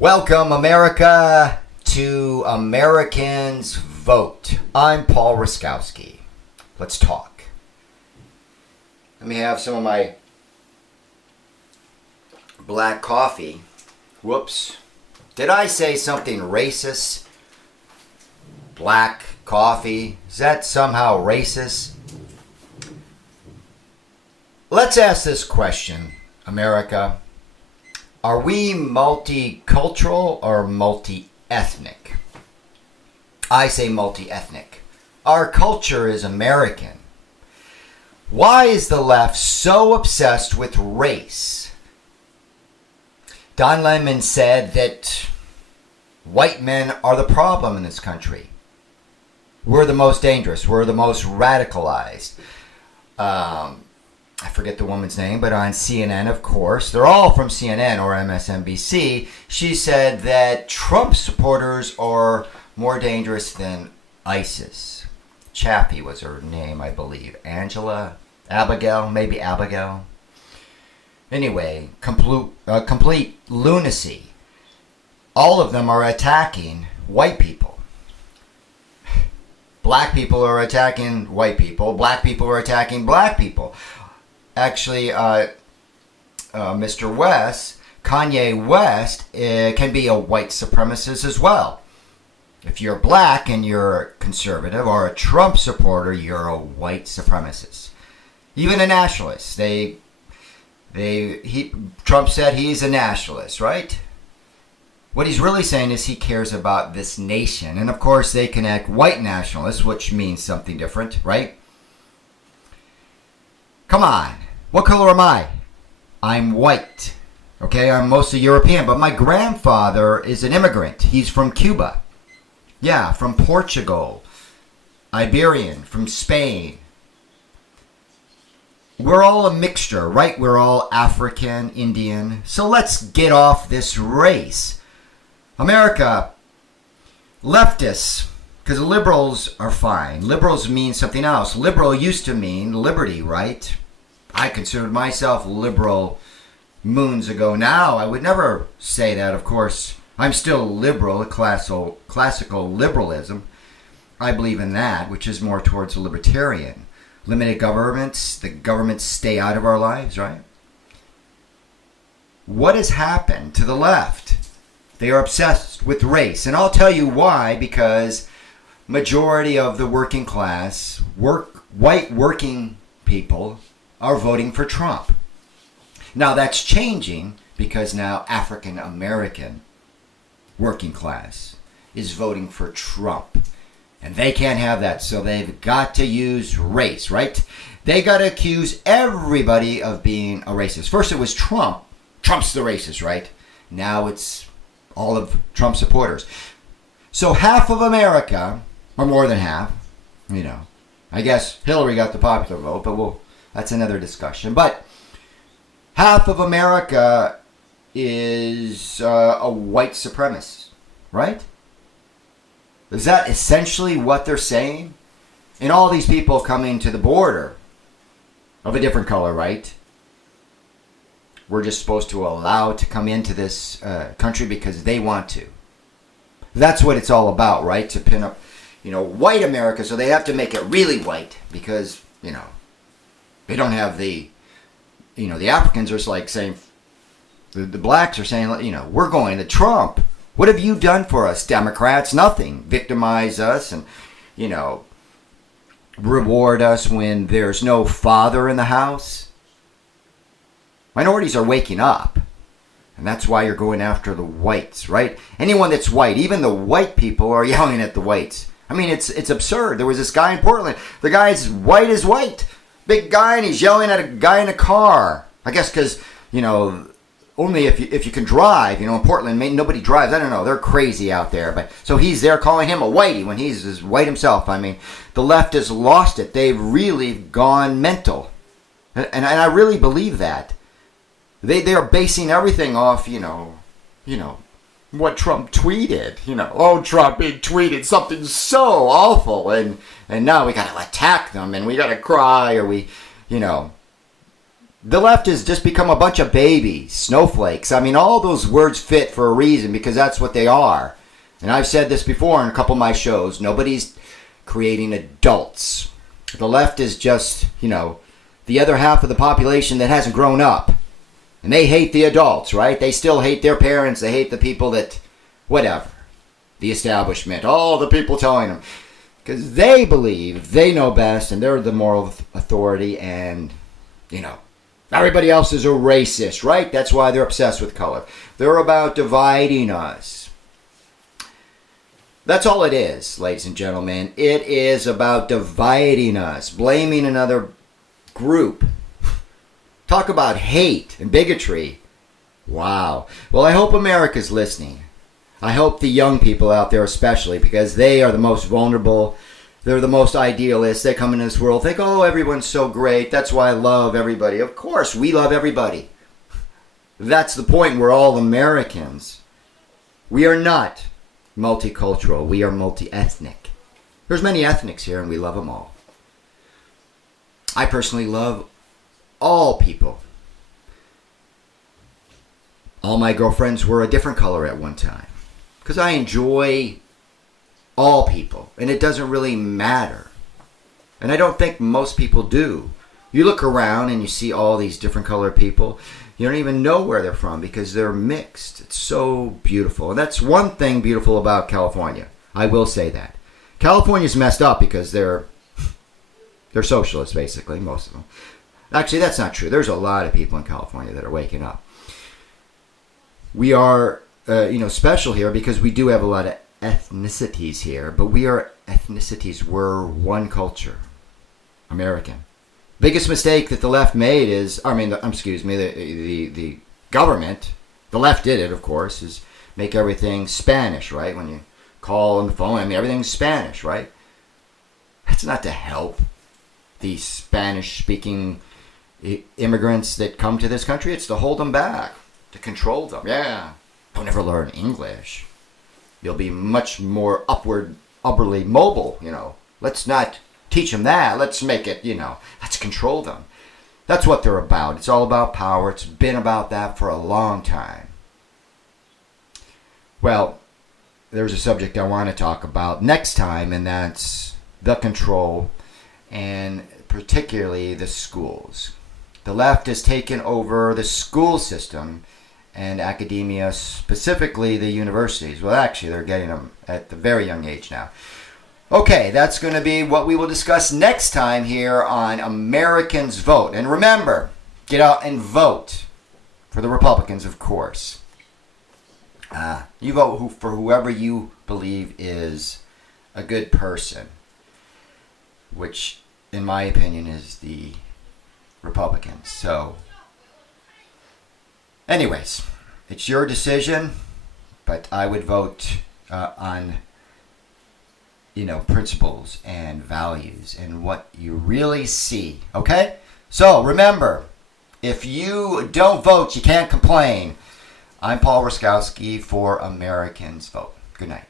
Welcome, America, to Americans Vote. I'm Paul Ruskowski. Let's talk. Let me have some of my black coffee. Whoops. Did I say something racist? Black coffee? Is that somehow racist? Let's ask this question, America. Are we multicultural or multi-ethnic? I say multi-ethnic. Our culture is American. Why is the left so obsessed with race? Don Lemon said that white men are the problem in this country. We're the most dangerous. We're the most radicalized. I forget the woman's name, but on CNN, of course, they're all from CNN or MSNBC, she said that Trump supporters are more dangerous than ISIS. Chappie was her name, I believe. Abigail. Anyway, complete lunacy. All of them are attacking white people. Black people are attacking white people. Black people are attacking black people. Actually, Mr. West, Kanye West, can be a white supremacist as well. If you're black and you're conservative or a Trump supporter, you're a white supremacist. Even a nationalist. Trump said he's a nationalist, right? What he's really saying is he cares about this nation. And of course, they connect white nationalists, which means something different, right? Come on. What color am I? I'm white. Okay, I'm mostly European, but my grandfather is an immigrant. He's from Cuba. Yeah, from Portugal. Iberian, from Spain. We're all a mixture, right? We're all African, Indian. So let's get off this race. America, leftists, because liberals are fine. Liberals mean something else. Liberal used to mean liberty, right? I considered myself liberal moons ago. Now, I would never say that, of course. I'm still liberal, classical liberalism. I believe in that, which is more towards a libertarian. Limited governments, the governments stay out of our lives, right? What has happened to the left? They are obsessed with race. And I'll tell you why, because majority of the working class, white working people, are voting for Trump. Now that's changing because now African American working class is voting for Trump. And they can't have that, so they've got to use race, right? They got to accuse everybody of being a racist. First it was Trump. Trump's the racist, right? Now it's all of Trump supporters. So half of America, or more than half, I guess Hillary got the popular vote, but that's another discussion. But half of America is a white supremacist, right? Is that essentially what they're saying? And all these people coming to the border of a different color, right? We're just supposed to allow to come into this country because they want to. That's what it's all about, right? To pin up, white America, so they have to make it really white because, they don't have the Africans are like saying, the blacks are saying, we're going to Trump. What have you done for us, Democrats? Nothing. Victimize us and, reward us when there's no father in the house. Minorities are waking up. And that's why you're going after the whites, right? Anyone that's white, even the white people are yelling at the whites. I mean, it's absurd. There was this guy in Portland. The guy's white as white. Big guy, and he's yelling at a guy in a car. I guess because, only if you can drive. In Portland, nobody drives. I don't know. They're crazy out there. But so he's there calling him a whitey when he's as white himself. I mean, the left has lost it. They've really gone mental. And I really believe that. They are basing everything off, what Trump tweeted. Trump, he tweeted something so awful. And now we got to attack them and we got to cry or we, The left has just become a bunch of babies, snowflakes. I mean, all those words fit for a reason because that's what they are. And I've said this before in a couple of my shows. Nobody's creating adults. The left is just, the other half of the population that hasn't grown up. And they hate the adults, right? They still hate their parents. They hate the people that, whatever. The establishment. All the people telling them. Because they believe they know best and they're the moral authority and, everybody else is a racist, right? That's why they're obsessed with color. They're about dividing us. That's all it is, ladies and gentlemen. It is about dividing us, blaming another group. Talk about hate and bigotry. Wow. Well, I hope America's listening. I hope the young people out there especially, because they are the most vulnerable. They're the most idealists. They come into this world, think, oh, everyone's so great. That's why I love everybody. Of course, we love everybody. That's the point. We're all Americans. We are not multicultural. We are multi-ethnic. There's many ethnics here, and we love them all. I personally love all people. All my girlfriends were a different color at one time. Because I enjoy all people. And it doesn't really matter. And I don't think most people do. You look around and you see all these different colored people. You don't even know where they're from because they're mixed. It's so beautiful. And that's one thing beautiful about California. I will say that. California's messed up because they're socialists, basically, most of them. Actually, that's not true. There's a lot of people in California that are waking up. We are, special here because we do have a lot of ethnicities here, but we are ethnicities. We're one culture, American. Biggest mistake that the left made is, the government, the left did it, of course, is make everything Spanish, right? When you call on the phone, everything's Spanish, right? That's not to help the Spanish-speaking immigrants that come to this country. It's to hold them back, to control them. Yeah, don't ever learn English. You'll be much more upwardly mobile, Let's not teach them that. Let's make it, let's control them. That's what they're about. It's all about power. It's been about that for a long time. Well, there's a subject I want to talk about next time, and that's the control, and particularly the schools. The left has taken over the school system and academia, specifically the universities. Well, actually, they're getting them at the very young age now. Okay, that's going to be what we will discuss next time here on Americans Vote. And remember, get out and vote for the Republicans, of course. You vote for whoever you believe is a good person, which, in my opinion, is the Republicans. So, anyways, it's your decision, but I would vote on principles and values and what you really see. Okay? So remember, if you don't vote, you can't complain. I'm Paul Ruskowski for Americans Vote. Good night.